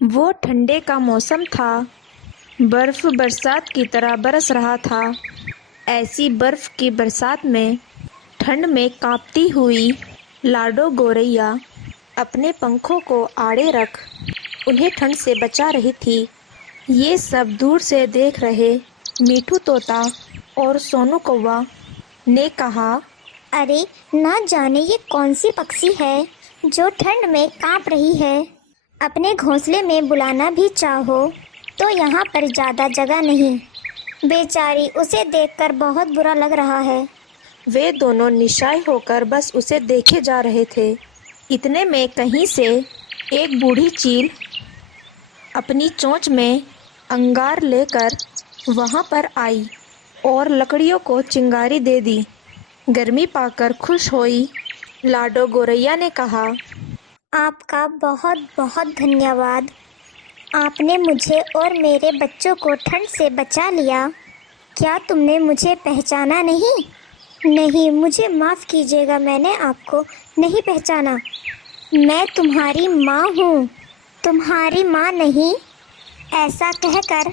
वो ठंडे का मौसम था। बर्फ बरसात की तरह बरस रहा था। ऐसी बर्फ की बरसात में ठंड में कांपती हुई लाडो गोरैया अपने पंखों को आड़े रख उन्हें ठंड से बचा रही थी। ये सब दूर से देख रहे मीठू तोता और सोनू कौवा ने कहा, अरे ना जाने ये कौन सी पक्षी है जो ठंड में कांप रही है। अपने घोंसले में बुलाना भी चाहो तो यहाँ पर ज़्यादा जगह नहीं। बेचारी, उसे देखकर बहुत बुरा लग रहा है। वे दोनों निशाय होकर बस उसे देखे जा रहे थे। इतने में कहीं से एक बूढ़ी चील अपनी चोंच में अंगार लेकर वहां पर आई और लकड़ियों को चिंगारी दे दी। गर्मी पाकर खुश हुई लाडो गोरैया ने कहा, आपका बहुत बहुत धन्यवाद। आपने मुझे और मेरे बच्चों को ठंड से बचा लिया। क्या तुमने मुझे पहचाना नहीं? नहीं, मुझे माफ़ कीजिएगा, मैंने आपको नहीं पहचाना। मैं तुम्हारी माँ हूँ। तुम्हारी माँ नहीं, ऐसा कहकर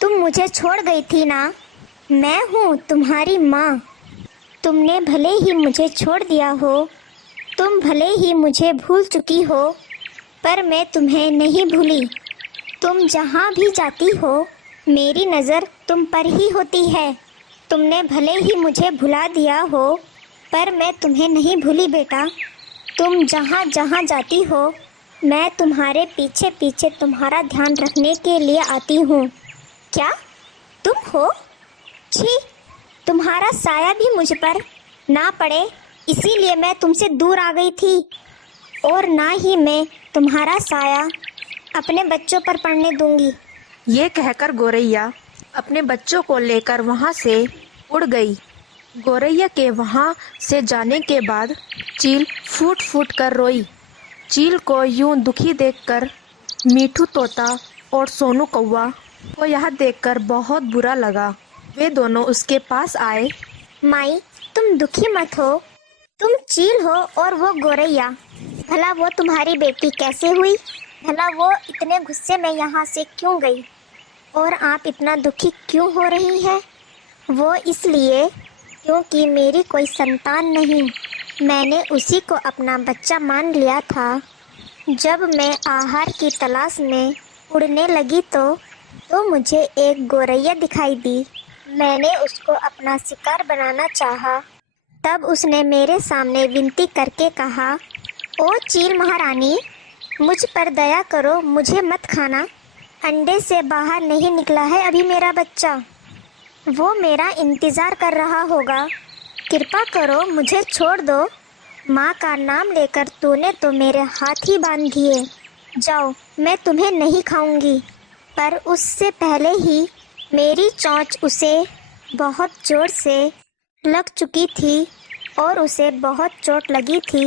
तुम मुझे छोड़ गई थी ना। मैं हूँ तुम्हारी माँ। तुमने भले ही मुझे छोड़ दिया हो, तुम भले ही मुझे भूल चुकी हो, पर मैं तुम्हें नहीं भूली। तुम जहाँ भी जाती हो मेरी नज़र तुम पर ही होती है। तुमने भले ही मुझे भुला दिया हो, पर मैं तुम्हें नहीं भूली बेटा। तुम जहाँ जहाँ जाती हो मैं तुम्हारे पीछे पीछे तुम्हारा ध्यान रखने के लिए आती हूँ। क्या तुम हो? छी, तुम्हारा साया भी मुझ पर ना पड़े इसीलिए मैं तुमसे दूर आ गई थी, और ना ही मैं तुम्हारा साया अपने बच्चों पर पड़ने दूंगी। ये कहकर गोरैया अपने बच्चों को लेकर वहां से उड़ गई। गोरैया के वहां से जाने के बाद चील फूट फूट कर रोई। चील को यूं दुखी देखकर मीठू तोता और सोनू कौवा को यह देखकर बहुत बुरा लगा। वे दोनों उसके पास आए। माई, तुम दुखी मत हो। तुम चील हो और वो गोरैया। भला वो तुम्हारी बेटी कैसे हुई? भला वो इतने गुस्से में यहाँ से क्यों गई? और आप इतना दुखी क्यों हो रही हैं? वो इसलिए क्योंकि मेरी कोई संतान नहीं। मैंने उसी को अपना बच्चा मान लिया था। जब मैं आहार की तलाश में उड़ने लगी तो मुझे एक गोरैया दिखाई दी। मैंने उसको अपना शिकार बनाना चाहा। तब उसने मेरे सामने विनती करके कहा, ओ चील महारानी, मुझ पर दया करो, मुझे मत खाना। अंडे से बाहर नहीं निकला है अभी मेरा बच्चा। वो मेरा इंतज़ार कर रहा होगा। कृपा करो मुझे छोड़ दो। माँ का नाम लेकर तूने तो मेरे हाथ ही बांध दिए। जाओ, मैं तुम्हें नहीं खाऊंगी। पर उससे पहले ही मेरी चोंच उसे बहुत ज़ोर से लग चुकी थी और उसे बहुत चोट लगी थी।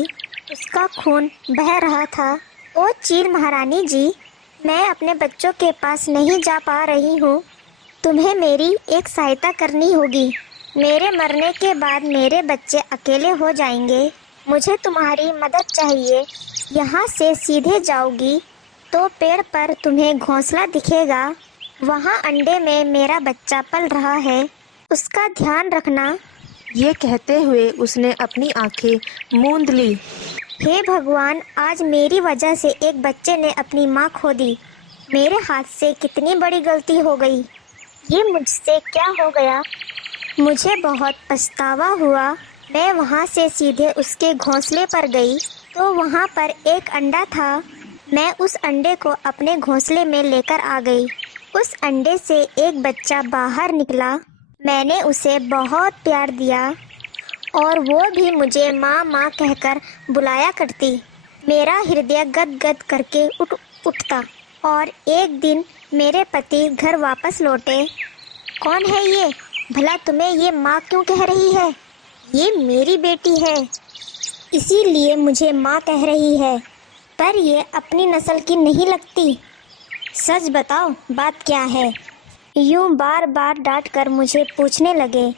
उसका खून बह रहा था। ओ चील महारानी जी, मैं अपने बच्चों के पास नहीं जा पा रही हूँ। तुम्हें मेरी एक सहायता करनी होगी। मेरे मरने के बाद मेरे बच्चे अकेले हो जाएंगे। मुझे तुम्हारी मदद चाहिए। यहाँ से सीधे जाओगी तो पेड़ पर तुम्हें घोंसला दिखेगा। वहाँ अंडे में मेरा बच्चा पल रहा है, उसका ध्यान रखना। ये कहते हुए उसने अपनी आंखें मूंद ली। हे भगवान, आज मेरी वजह से एक बच्चे ने अपनी माँ खो दी। मेरे हाथ से कितनी बड़ी गलती हो गई। ये मुझसे क्या हो गया? मुझे बहुत पछतावा हुआ। मैं वहाँ से सीधे उसके घोंसले पर गई तो वहाँ पर एक अंडा था। मैं उस अंडे को अपने घोंसले में लेकर आ गई। उस अंडे से एक बच्चा बाहर निकला। मैंने उसे बहुत प्यार दिया और वो भी मुझे माँ माँ कहकर बुलाया करती। मेरा हृदय गद गद करके उठता। और एक दिन मेरे पति घर वापस लौटे। कौन है ये? भला तुम्हें ये माँ क्यों कह रही है? ये मेरी बेटी है, इसीलिए मुझे माँ कह रही है, पर ये अपनी नस्ल की नहीं लगती। सच बताओ, बात क्या है? यूँ बार बार डांट कर मुझे पूछने लगे,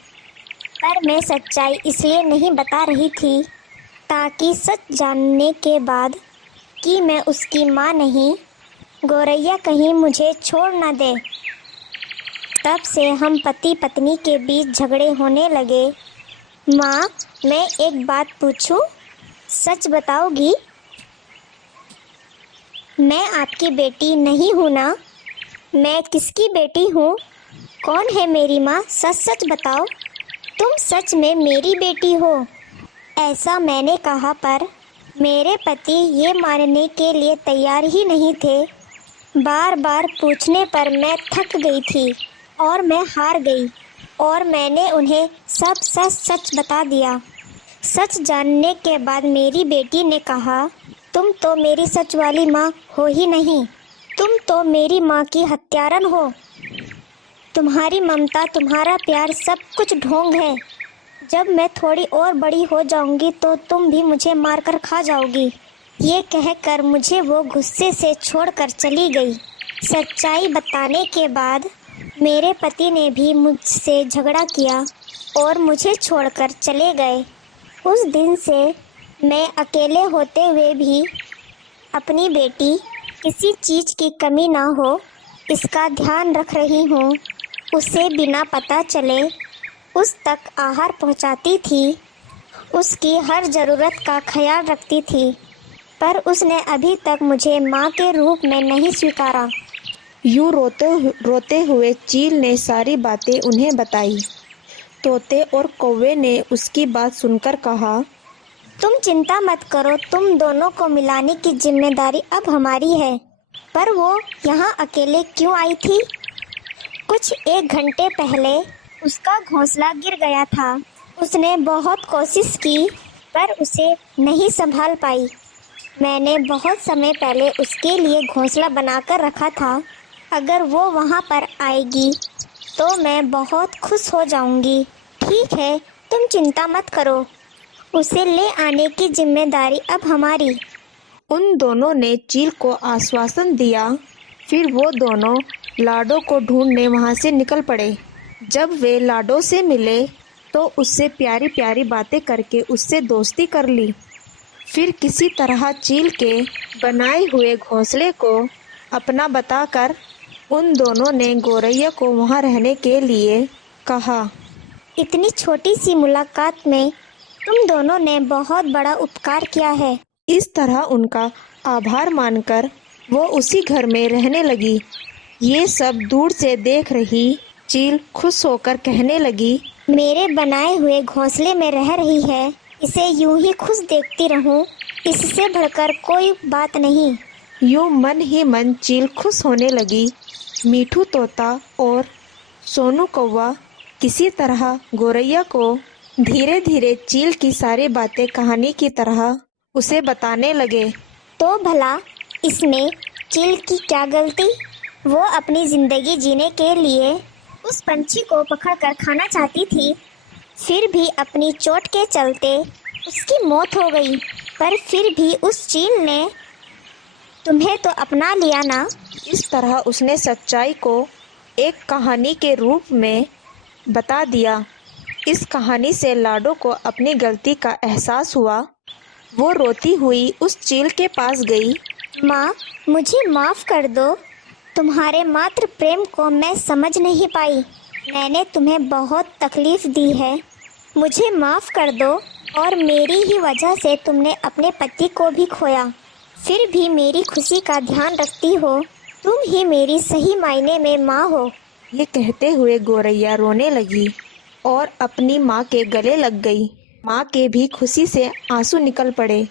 पर मैं सच्चाई इसलिए नहीं बता रही थी ताकि सच जानने के बाद कि मैं उसकी माँ नहीं गौरैया कहीं मुझे छोड़ न दे। तब से हम पति पत्नी के बीच झगड़े होने लगे। माँ, मैं एक बात पूछूं? सच बताओगी? मैं आपकी बेटी नहीं हूँ ना? मैं किसकी बेटी हूँ? कौन है मेरी माँ? सच सच बताओ, तुम सच में मेरी बेटी हो? ऐसा मैंने कहा, पर मेरे पति ये मानने के लिए तैयार ही नहीं थे। बार बार पूछने पर मैं थक गई थी और मैं हार गई और मैंने उन्हें सब सच सच बता दिया। सच जानने के बाद मेरी बेटी ने कहा, तुम तो मेरी सच वाली माँ हो ही नहीं, तुम तो मेरी माँ की हत्यारन हो। तुम्हारी ममता, तुम्हारा प्यार सब कुछ ढोंग है। जब मैं थोड़ी और बड़ी हो जाऊंगी तो तुम भी मुझे मारकर खा जाओगी। ये कहकर मुझे वो गुस्से से छोड़कर चली गई। सच्चाई बताने के बाद मेरे पति ने भी मुझसे झगड़ा किया और मुझे छोड़कर चले गए। उस दिन से मैं अकेले होते हुए भी अपनी बेटी किसी चीज़ की कमी ना हो इसका ध्यान रख रही हूँ। उसे बिना पता चले उस तक आहार पहुँचाती थी, उसकी हर ज़रूरत का ख्याल रखती थी, पर उसने अभी तक मुझे माँ के रूप में नहीं स्वीकारा। यूँ रोते हुए चील ने सारी बातें उन्हें बताई। तोते और कौवे ने उसकी बात सुनकर कहा, तुम चिंता मत करो, तुम दोनों को मिलाने की जिम्मेदारी अब हमारी है। पर वो यहाँ अकेले क्यों आई थी? कुछ 1 घंटे पहले उसका घोंसला गिर गया था। उसने बहुत कोशिश की पर उसे नहीं संभाल पाई। मैंने बहुत समय पहले उसके लिए घोंसला बनाकर रखा था। अगर वो वहाँ पर आएगी तो मैं बहुत खुश हो जाऊंगी। ठीक है, तुम चिंता मत करो, उसे ले आने की जिम्मेदारी अब हमारी। उन दोनों ने चील को आश्वासन दिया। फिर वो दोनों लाडो को ढूंढने वहाँ से निकल पड़े। जब वे लाडो से मिले तो उससे प्यारी प्यारी बातें करके उससे दोस्ती कर ली। फिर किसी तरह चील के बनाए हुए घोंसले को अपना बताकर उन दोनों ने गौरैया को वहाँ रहने के लिए कहा। इतनी छोटी सी मुलाकात में तुम दोनों ने बहुत बड़ा उपकार किया है। इस तरह उनका आभार मानकर वो उसी घर में रहने लगी। ये सब दूर से देख रही चील खुश होकर कहने लगी, मेरे बनाए हुए घोंसले में रह रही है, इसे यूं ही खुश देखती रहूं, इससे बढ़कर कोई बात नहीं। यूं मन ही मन चील खुश होने लगी। मीठू तोता और सोनू कौवा किसी तरह गौरैया को धीरे धीरे चील की सारी बातें कहानी की तरह उसे बताने लगे। तो भला इसमें चील की क्या गलती? वो अपनी जिंदगी जीने के लिए उस पंछी को पकड़कर खाना चाहती थी, फिर भी अपनी चोट के चलते उसकी मौत हो गई। पर फिर भी उस चील ने तुम्हें तो अपना लिया ना। इस तरह उसने सच्चाई को एक कहानी के रूप में बता दिया। इस कहानी से लाडो को अपनी गलती का एहसास हुआ। वो रोती हुई उस चील के पास गई। माँ, मुझे माफ़ कर दो, तुम्हारे मात्र प्रेम को मैं समझ नहीं पाई। मैंने तुम्हें बहुत तकलीफ़ दी है, मुझे माफ़ कर दो। और मेरी ही वजह से तुमने अपने पति को भी खोया, फिर भी मेरी खुशी का ध्यान रखती हो। तुम ही मेरी सही मायने में माँ हो। ये कहते हुए गौरैया रोने लगी और अपनी माँ के गले लग गई। माँ के भी खुशी से आंसू निकल पड़े।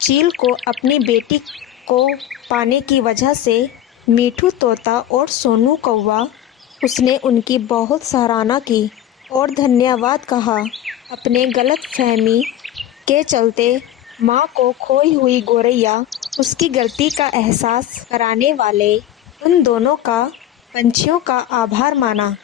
चील को अपनी बेटी को पाने की वजह से मीठू तोता और सोनू कौवा उसने उनकी बहुत सराहना की और धन्यवाद कहा। अपने गलतफहमी के चलते माँ को खोई हुई गौरैया उसकी गलती का एहसास कराने वाले उन दोनों का पंछियों का आभार माना।